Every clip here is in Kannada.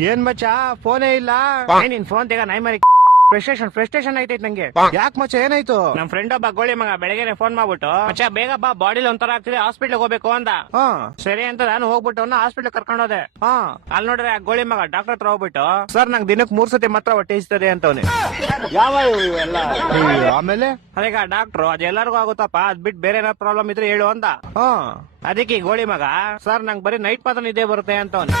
ಏನ್ ಮಚ್ಚ ಫೋನೇ ಇಲ್ಲ. ನಿನ್ ಫೋನ್ ತೆಗ ನಾಯಿ ಮರಿ. ಫ್ರಸ್ಟ್ರೇಷನ್ ಆಯ್ತೈತ್ ನಂಗೆ. ಯಾಕೆ ಮಚ್ಚ ಏನಾಯ್ತು? ನಮ್ ಫ್ರೆಂಡ್ ಒಬ್ಬ ಗೋಳಿ ಮಗ ಬೆಳಗ್ಗೆ ಫೋನ್ ಮಾಡ್ಬಿಟ್ಟು ಮಚ್ಚ ಬೇಗ ಬಾ ಬಾಡಿಲಿ ಒಂಥರ ಆಗ್ತಿದೆ ಹಾಸ್ಪಿಟ್ಲ್ ಹೋಗ್ಬೇಕು ಅಂದ. ಸರಿ ಅಂತ ನಾನು ಹೋಗ್ಬಿಟ್ಟು ಹಾಸ್ಪಿಟ್ಲ್ ಕರ್ಕೊಂಡು ಹೋದೆ. ಅಲ್ಲಿ ನೋಡ್ರೆ ಆ ಗೋಳಿ ಮಗ ಡಾಕ್ಟರ್ ಹತ್ರ ಹೋಗ್ಬಿಟ್ಟು ಸರ್ ನಂಗೆ ದಿನಕ್ಕೆ 3 ಸತಿ ಮಾತ್ರ ಹೊಟ್ಟೆ ಇಸ್ತದೆ ಅಂತವನೆ. ಯಾವ ಇವೆಲ್ಲ? ಆಮೇಲೆ ಅದೀಗ ಡಾಕ್ಟ್ರು ಅದೆಲ್ಲರಿಗೂ ಆಗುತ್ತಪ್ಪ ಅದ್ ಬಿಟ್ಟು ಬೇರೆ ಏನಾದ್ರು ಪ್ರಾಬ್ಲಮ್ ಇದ್ರೆ ಹೇಳು ಅಂದ. ಅದಕ್ಕೆ ಈ ಗೋಳಿ ಮಗ ಸರ್ ನಂಗೆ ಬರೀ ನೈಟ್ ಮಾತ್ರ ನಿದ್ದೆ ಬರುತ್ತೆ ಅಂತವನೆ.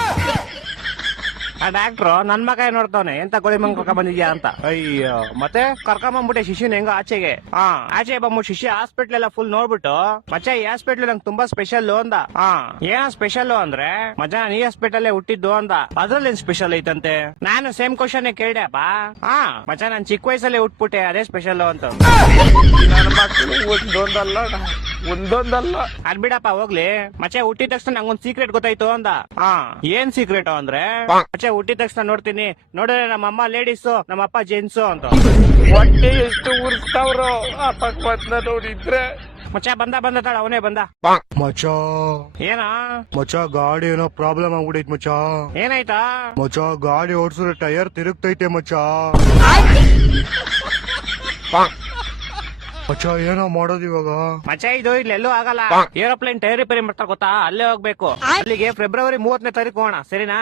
ಆ ಡಾಕ್ಟ್ರು ನನ್ ಮಗ ನೋಡ್ತಾವನೆ ಎಂತ ಗೋಳಿ ಮಂಗ್ ಕರ್ಕೊಂಡ್ ಬಂದಿದ್ಯಾ ಅಂತ. ಅಯ್ಯೋ ಮತ್ತೆ ಕರ್ಕೊಂಬಂದ್ಬಿಟ್ಟೆ ಶಿಶುನ ಹೆಂಗ ಆಚೆಗೆ. ಆಚೆ ಬಂದ್ಬಿಟ್ಟು ಶಿಶು ಹಾಸ್ಪಿಟ್ಲ್ ಎಲ್ಲ ಫುಲ್ ನೋಡ್ಬಿಟ್ಟು ಮಚ್ಚ ಈ ಹಾಸ್ಪಿಟ್ಲ್ ನಂಗೆ ತುಂಬಾ ಸ್ಪೆಷಲ್ ಅಂದ. ಏನೋ ಸ್ಪೆಷಲ್ ಅಂದ್ರೆ ಮಜಾ ಈ ಹಾಸ್ಪಿಟಲ್ ಹುಟ್ಟಿದ್ದು ಅಂದ. ಅದ್ರಲ್ಲಿ ಸ್ಪೆಷಲ್ ಐತಂತೆ. ನಾನು ಸೇಮ್ ಕ್ವಶನ್ ಕೇಳ್ದೆಪ್ಪ. ಮಚ್ಚ ನಾನ್ ಚಿಕ್ಕ ವಯಸ್ಸಲ್ಲೇ ಹುಟ್ಬಿಟ್ಟೆ ಅದೇ ಸ್ಪೆಷಲ್ ಅಂತ. ನನ್ನ ಮಕ್ಕಳು ಒಂದೊಂದಲ್ಲ ಅದ್ ಬಿಡಪ್ಪ ಹೋಗ್ಲಿ. ಮಚ್ಚ ಹುಟ್ಟಿದ ತಕ್ಷಣ ನಂಗೊಂದ್ ಸೀಕ್ರೆಟ್ ಗೊತ್ತಾಯ್ತು ಅಂದ. ಏನ್ ಸೀಕ್ರೆಟ್ ಅಂದ್ರೆ ಮಚ್ಚ ಹುಟ್ಟಿದ ತಕ್ಷಣ ನೋಡ್ತೀನಿ ನೋಡಿದ್ರೆ ನಮ್ಮ ಅಮ್ಮ ಲೇಡೀಸು ನಮ್ಮ ಅಪ್ಪ ಜೆಂಟ್ಸು ಅಂತ. ಹೊಟ್ಟೆ ಎಷ್ಟು ಉರ್ಸ್ತಾವ್ರು ಅಪಕ್ವತ್ನ ನೋಡಿದ್ರೆ. ಮಚ್ಚ ಬಂದ ತಾಳ ಅವನೇ ಬಂದ. ಮಚ್ಚ ಏನ ಮಚ್ಚ ಗಾಡಿ ಏನೋ ಪ್ರಾಬ್ಲಮ್ ಆಗ್ಬಿಡೈತ್ ಮಚ್ಚ. ಏನಾಯ್ತಾ? ಮಚ್ಚ ಗಾಡಿ ಓಡಿಸಿದ್ರೆ ಟೈರ್ ತಿರುಗ್ತೈತೆ ಮಚ್ಚ. ಮಚ್ಚ ಏನೋ ಮಾಡೋದು ಇವಾಗ? ಮಚ್ಚ ಇದು ಇಲ್ಲೆಲ್ಲೂ ಆಗಲ್ಲ. ಏರೋಪ್ಲೇನ್ ಟೈರ್ ರಿಪೇರಿ ಮಾಡ್ತಾರೆ ಗೊತ್ತಾ, ಅಲ್ಲೇ ಹೋಗ್ಬೇಕು. ಅಲ್ಲಿಗೆ ಫೆಬ್ರವರಿ 30ನೇ ತಾರೀಕು ಹೋಗೋಣ ಸರಿನಾ?